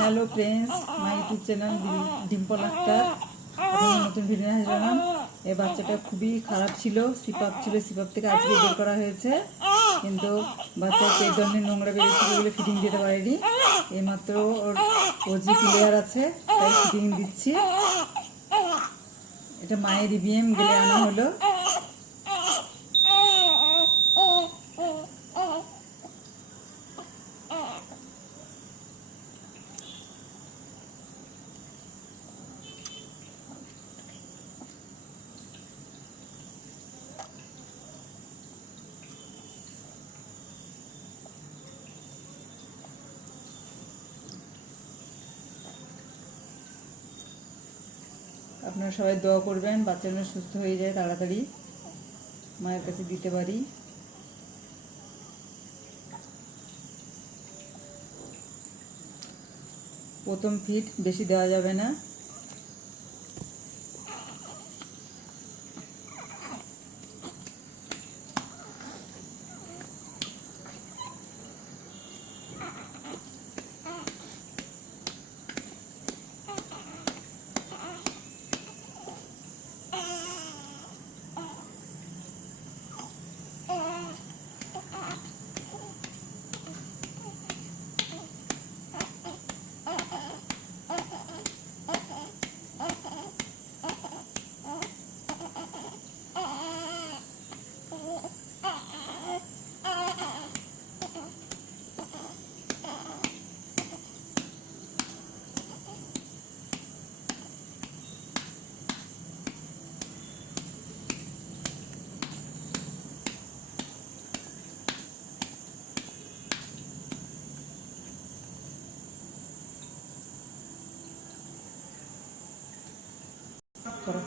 Hello friends, my YouTube channel Dimple Akter. আপনাদের নতুন video আসলাম। এই বাচ্চাটা খুবই খারাপ ছিল, সিপাপ ছিল, সিপাপ থেকে আজকে বের করা হয়েছে, কিন্তু বাচ্চার পেট অনেক নোংরা বেরিয়েছিল বলে ফিটিং দিতে পারিনি। এইমাত্র ওর ওজি ক্লিয়ার আছে, তাই ফিটিং দিচ্ছি। এটা মায়ের ইভিএম গেলে আনা হলো। আপনারা সবাই দোয়া করবেন, বাচ্চা যেন সুস্থ হয়ে যায়, তাড়াতাড়ি মায়ের কাছে দিতে পারি। প্রথম ফিড বেশি দেওয়া যাবে না। করো।